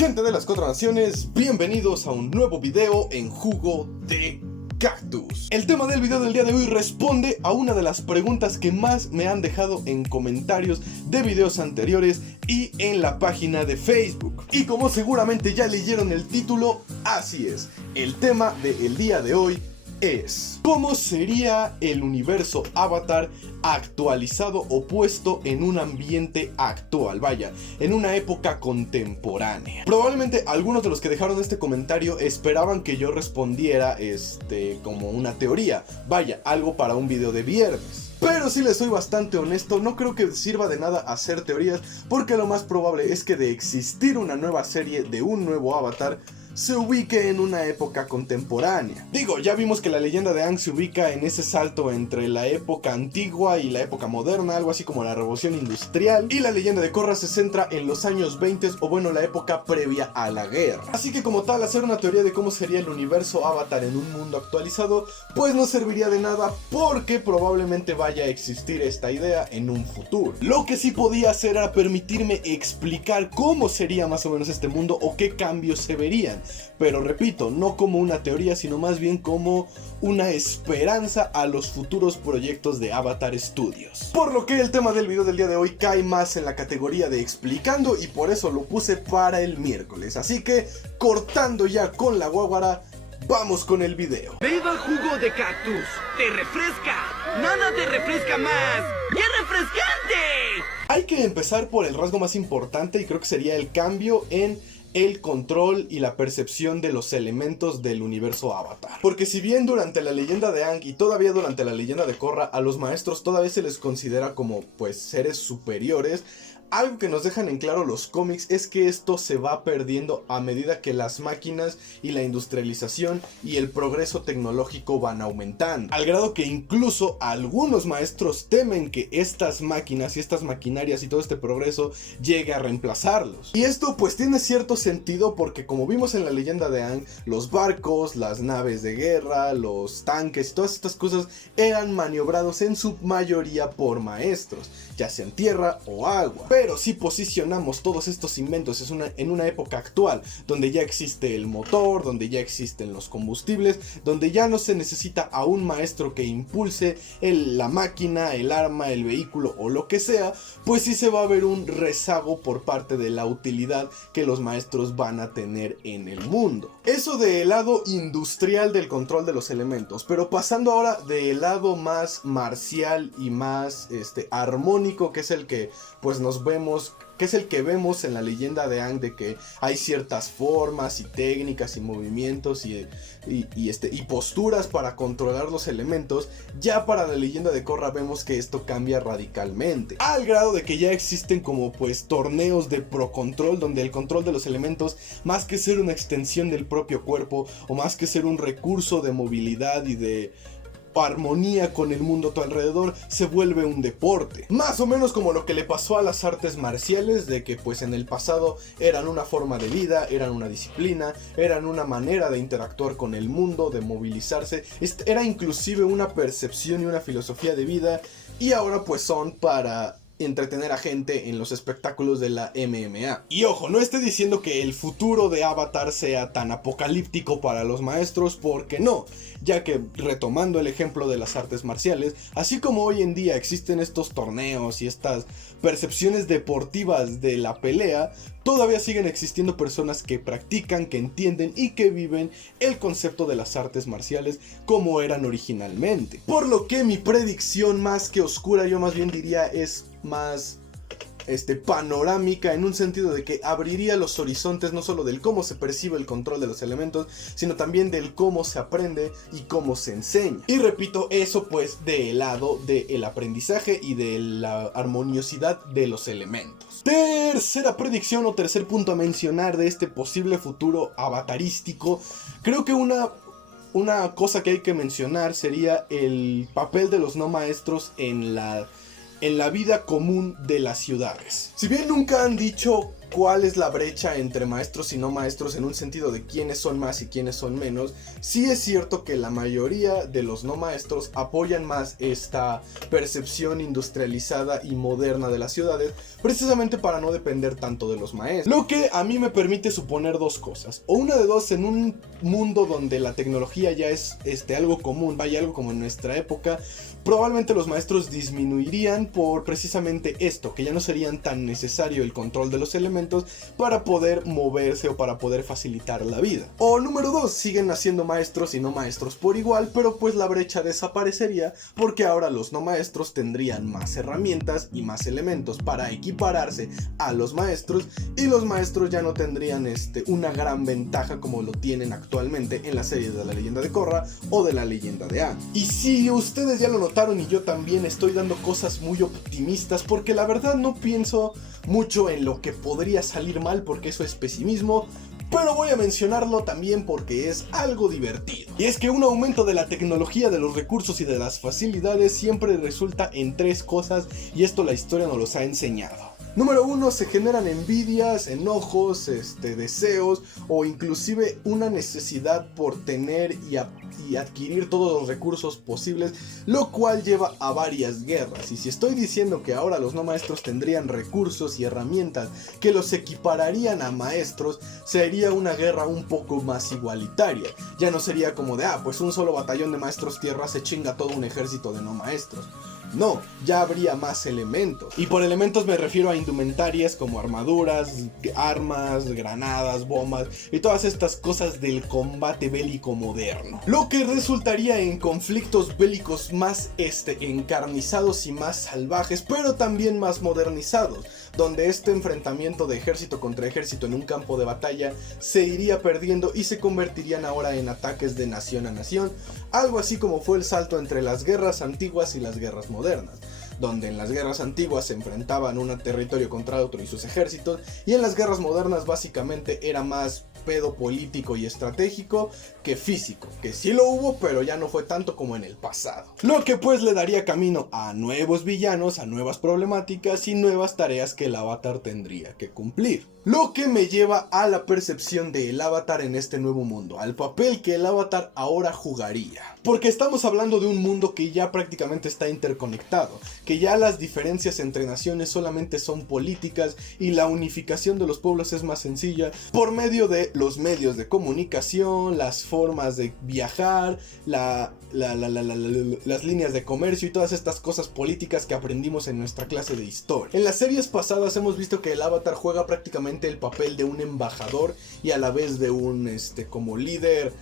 Gente de las Cuatro Naciones, bienvenidos a un nuevo video en Jugo de Cactus. El tema del video del día de hoy responde a una de las preguntas que más me han dejado en comentarios de videos anteriores y en la página de Facebook. Y como seguramente ya leyeron el título, así es, el tema del día de hoy es: ¿cómo sería el universo Avatar actualizado o puesto en un ambiente actual? Vaya, en una época contemporánea. Probablemente algunos de los que dejaron este comentario esperaban que yo respondiera como una teoría. Vaya, algo para un video de viernes. Pero si les soy bastante honesto, no creo que sirva de nada hacer teorías, porque lo más probable es que de existir una nueva serie de un nuevo Avatar, se ubique en una época contemporánea. Digo, ya vimos que la leyenda de Aang se ubica en ese salto entre la época antigua y la época moderna, algo así como la revolución industrial, y la leyenda de Korra se centra en los años 20, o bueno, la época previa a la guerra. Así que como tal, hacer una teoría de cómo sería el universo Avatar en un mundo actualizado, pues no serviría de nada, porque probablemente vaya a existir esta idea en un futuro. Lo que sí podía hacer era permitirme explicar cómo sería más o menos este mundo o qué cambios se verían. Pero repito, no como una teoría, sino más bien como una esperanza a los futuros proyectos de Avatar Studios. Por lo que el tema del video del día de hoy cae más en la categoría de explicando, y por eso lo puse para el miércoles. Así que, cortando ya con la guaguara, vamos con el video. Beba jugo de cactus, te refresca, nada te refresca más, ¡y es refrescante! Hay que empezar por el rasgo más importante, y creo que sería el cambio en el control y la percepción de los elementos del universo Avatar. Porque si bien durante la leyenda de Aang y todavía durante la leyenda de Korra a los maestros todavía se les considera como pues seres superiores, algo que nos dejan en claro los cómics es que esto se va perdiendo a medida que las máquinas y la industrialización y el progreso tecnológico van aumentando, al grado que incluso algunos maestros temen que estas máquinas y estas maquinarias y todo este progreso llegue a reemplazarlos. Y esto pues tiene cierto sentido, porque como vimos en la leyenda de Aang, los barcos, las naves de guerra, los tanques y todas estas cosas eran maniobrados en su mayoría por maestros, ya sea en tierra o agua. Pero si posicionamos todos estos inventos en una época actual, donde ya existe el motor, donde ya existen los combustibles, donde ya no se necesita a un maestro que impulse la máquina, el arma, el vehículo o lo que sea, pues sí se va a ver un rezago por parte de la utilidad que los maestros van a tener en el mundo. Eso del lado industrial del control de los elementos, pero pasando ahora del lado más marcial y más armónico, que es el que pues vemos en la leyenda de Aang, de que hay ciertas formas y técnicas y movimientos y posturas para controlar los elementos. Ya para la leyenda de Korra vemos que esto cambia radicalmente, al grado de que ya existen como pues torneos de pro control, donde el control de los elementos, más que ser una extensión del propio cuerpo o más que ser un recurso de movilidad y de armonía con el mundo a tu alrededor, se vuelve un deporte. Más o menos como lo que le pasó a las artes marciales, de que pues en el pasado eran una forma de vida, eran una disciplina, eran una manera de interactuar con el mundo, de movilizarse, era inclusive una percepción y una filosofía de vida, y ahora pues son para entretener a gente en los espectáculos de la MMA. Y ojo, no estoy diciendo que el futuro de Avatar sea tan apocalíptico para los maestros, porque no, ya que retomando el ejemplo de las artes marciales, así como hoy en día existen estos torneos y estas percepciones deportivas de la pelea, todavía siguen existiendo personas que practican, que entienden y que viven el concepto de las artes marciales como eran originalmente. Por lo que mi predicción, más que oscura, yo más bien diría es más panorámica, en un sentido de que abriría los horizontes no solo del cómo se percibe el control de los elementos, sino también del cómo se aprende y cómo se enseña. Y repito, eso pues del lado del aprendizaje y de la armoniosidad de los elementos. Tercera predicción o tercer punto a mencionar de este posible futuro avatarístico, creo que una cosa que hay que mencionar sería el papel de los no maestros en la vida común de las ciudades. Si bien nunca han dicho cuál es la brecha entre maestros y no maestros en un sentido de quiénes son más y quiénes son menos, sí es cierto que la mayoría de los no maestros apoyan más esta percepción industrializada y moderna de las ciudades, precisamente para no depender tanto de los maestros. Lo que a mí me permite suponer dos cosas, o una de dos: en un mundo donde la tecnología ya es algo común, vaya, algo como en nuestra época, probablemente los maestros disminuirían por precisamente esto, que ya no serían tan necesario el control de los elementos para poder moverse o para poder facilitar la vida. O número 2, siguen haciendo maestros y no maestros por igual, pero pues la brecha desaparecería porque ahora los no maestros tendrían más herramientas y más elementos para equipararse a los maestros, y los maestros ya no tendrían una gran ventaja como lo tienen actualmente en las series de La Leyenda de Korra o de La Leyenda de Aang. Y si ustedes ya lo notaron, y yo también, estoy dando cosas muy optimistas porque la verdad no pienso mucho en lo que podría salir mal, porque eso es pesimismo, pero voy a mencionarlo también porque es algo divertido. Y es que un aumento de la tecnología, de los recursos y de las facilidades siempre resulta en tres cosas, y esto la historia nos los ha enseñado. Número 1, se generan envidias, enojos, deseos o inclusive una necesidad por tener y adquirir todos los recursos posibles, lo cual lleva a varias guerras. Y si estoy diciendo que ahora los no maestros tendrían recursos y herramientas que los equipararían a maestros, sería una guerra un poco más igualitaria. Ya no sería como de, pues un solo batallón de maestros tierra se chinga todo un ejército de no maestros. No, ya habría más elementos. Y por elementos me refiero a indumentarias como armaduras, armas, granadas, bombas y todas estas cosas del combate bélico moderno. Lo que resultaría en conflictos bélicos más encarnizados y más salvajes, pero también más modernizados, donde este enfrentamiento de ejército contra ejército en un campo de batalla se iría perdiendo y se convertirían ahora en ataques de nación a nación, algo así como fue el salto entre las guerras antiguas y las guerras modernas, donde en las guerras antiguas se enfrentaban un territorio contra otro y sus ejércitos, y en las guerras modernas básicamente era más pedo político y estratégico que físico, que sí lo hubo, pero ya no fue tanto como en el pasado. Lo que pues le daría camino a nuevos villanos, a nuevas problemáticas y nuevas tareas que el avatar tendría que cumplir. Lo que me lleva a la percepción del avatar en este nuevo mundo, al papel que el avatar ahora jugaría. Porque estamos hablando de un mundo que ya prácticamente está interconectado, que ya las diferencias entre naciones solamente son políticas y la unificación de los pueblos es más sencilla por medio de los medios de comunicación, las formas de viajar, las líneas de comercio y todas estas cosas políticas que aprendimos en nuestra clase de historia. En las series pasadas hemos visto que el avatar juega prácticamente el papel de un embajador y a la vez de un como líder,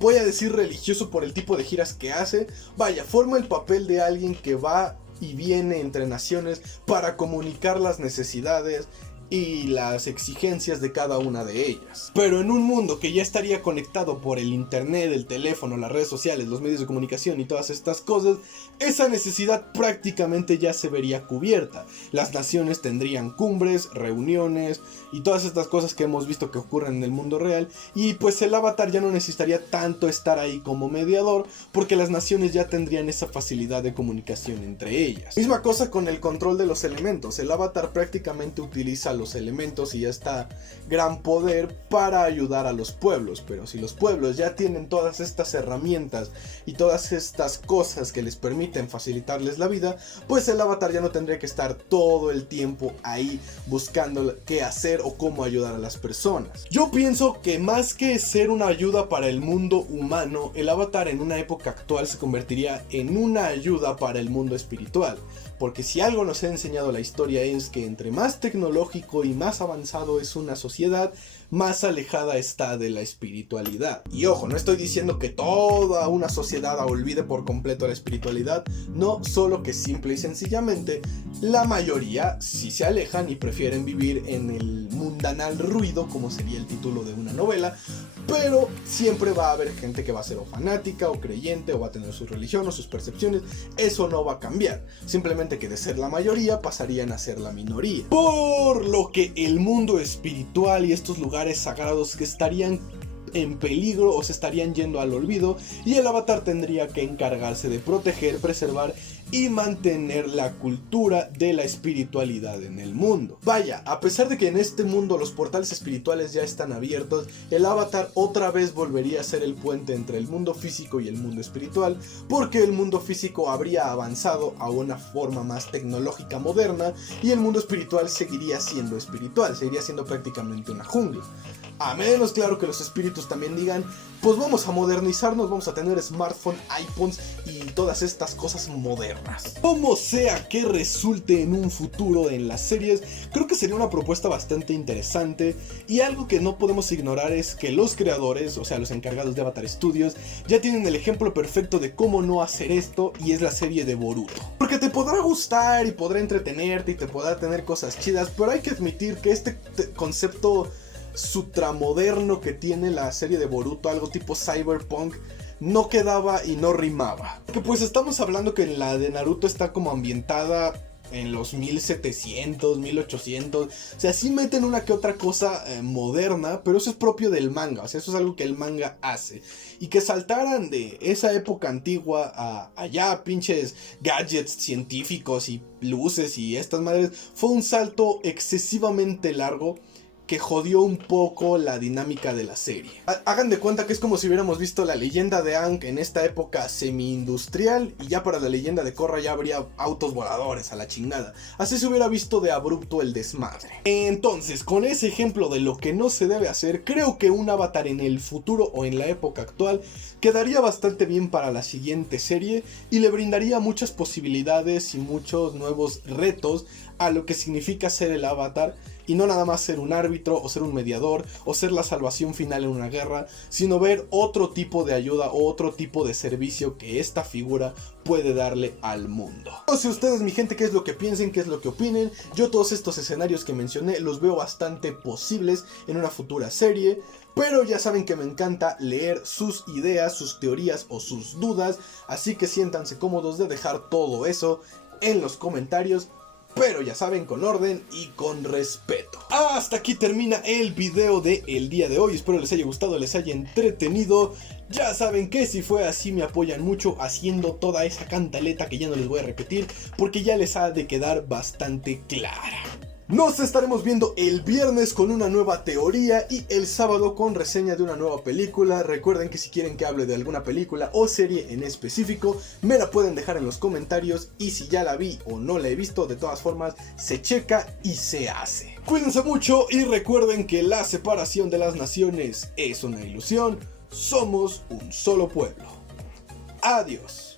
voy a decir religioso por el tipo de giras que hace. Vaya, forma el papel de alguien que va y viene entre naciones para comunicar las necesidades y las exigencias de cada una de ellas. Pero en un mundo que ya estaría conectado por el internet, el teléfono, las redes sociales, los medios de comunicación y todas estas cosas, esa necesidad prácticamente ya se vería cubierta. Las naciones tendrían cumbres, reuniones y todas estas cosas que hemos visto que ocurren en el mundo real, y pues el avatar ya no necesitaría tanto estar ahí como mediador, porque las naciones ya tendrían esa facilidad de comunicación entre ellas. Misma cosa con el control de los elementos. El avatar prácticamente utiliza los elementos y ya está gran poder para ayudar a los pueblos, pero si los pueblos ya tienen todas estas herramientas y todas estas cosas que les permiten facilitarles la vida, pues el avatar ya no tendría que estar todo el tiempo ahí buscando qué hacer o cómo ayudar a las personas. Yo pienso que más que ser una ayuda para el mundo humano, el avatar en una época actual se convertiría en una ayuda para el mundo espiritual. Porque si algo nos ha enseñado la historia es que entre más tecnológico y más avanzado es una sociedad, más alejada está de la espiritualidad. Y ojo, no estoy diciendo que toda una sociedad olvide por completo la espiritualidad, no, solo que simple y sencillamente la mayoría sí se alejan y prefieren vivir en el mundanal ruido, como sería el título de una novela, pero siempre va a haber gente que va a ser o fanática o creyente o va a tener su religión o sus percepciones. Eso no va a cambiar, simplemente que de ser la mayoría pasarían a ser la minoría, por lo que el mundo espiritual y estos lugares sagrados que estarían en peligro o se estarían yendo al olvido, y el avatar tendría que encargarse de proteger, preservar y mantener la cultura de la espiritualidad en el mundo. Vaya, a pesar de que en este mundo los portales espirituales ya están abiertos, el avatar otra vez volvería a ser el puente entre el mundo físico y el mundo espiritual, porque el mundo físico habría avanzado a una forma más tecnológica moderna y el mundo espiritual seguiría siendo espiritual, seguiría siendo prácticamente una jungla. A menos, claro, que los espíritus también digan, pues vamos a modernizarnos, vamos a tener smartphones, iPhones y todas estas cosas modernas. Como sea que resulte en un futuro en las series, creo que sería una propuesta bastante interesante, y algo que no podemos ignorar es que los creadores, o sea los encargados de Avatar Studios, ya tienen el ejemplo perfecto de cómo no hacer esto, y es la serie de Boruto. Porque te podrá gustar y podrá entretenerte y te podrá tener cosas chidas, pero hay que admitir que este concepto sutramoderno que tiene la serie de Boruto, algo tipo cyberpunk, no quedaba y no rimaba. Porque pues estamos hablando que la de Naruto está como ambientada en los 1700, 1800, o sea, sí meten una que otra cosa moderna, pero eso es propio del manga, o sea, eso es algo que el manga hace. Y que saltaran de esa época antigua a allá pinches gadgets científicos y luces y estas madres, fue un salto excesivamente largo que jodió un poco la dinámica de la serie. Hagan de cuenta que es como si hubiéramos visto la leyenda de Aang en esta época semi-industrial, y ya para la leyenda de Korra ya habría autos voladores a la chingada. Así se hubiera visto de abrupto el desmadre. Entonces, con ese ejemplo de lo que no se debe hacer, creo que un avatar en el futuro o en la época actual quedaría bastante bien para la siguiente serie, y le brindaría muchas posibilidades y muchos nuevos retos a lo que significa ser el avatar, y no nada más ser un árbitro o ser un mediador o ser la salvación final en una guerra, sino ver otro tipo de ayuda o otro tipo de servicio que esta figura puede darle al mundo. No sé ustedes, mi gente, qué es lo que piensen, qué es lo que opinen. Yo todos estos escenarios que mencioné los veo bastante posibles en una futura serie, pero ya saben que me encanta leer sus ideas, sus teorías o sus dudas, así que siéntanse cómodos de dejar todo eso en los comentarios, pero ya saben, con orden y con respeto. Hasta aquí termina el video del día de hoy. Espero les haya gustado, les haya entretenido. Ya saben que si fue así me apoyan mucho haciendo toda esa cantaleta que ya no les voy a repetir, porque ya les ha de quedar bastante clara. Nos estaremos viendo el viernes con una nueva teoría y el sábado con reseña de una nueva película. Recuerden que si quieren que hable de alguna película o serie en específico, me la pueden dejar en los comentarios, y si ya la vi o no la he visto, de todas formas se checa y se hace. Cuídense mucho y recuerden que la separación de las naciones es una ilusión. Somos un solo pueblo. Adiós.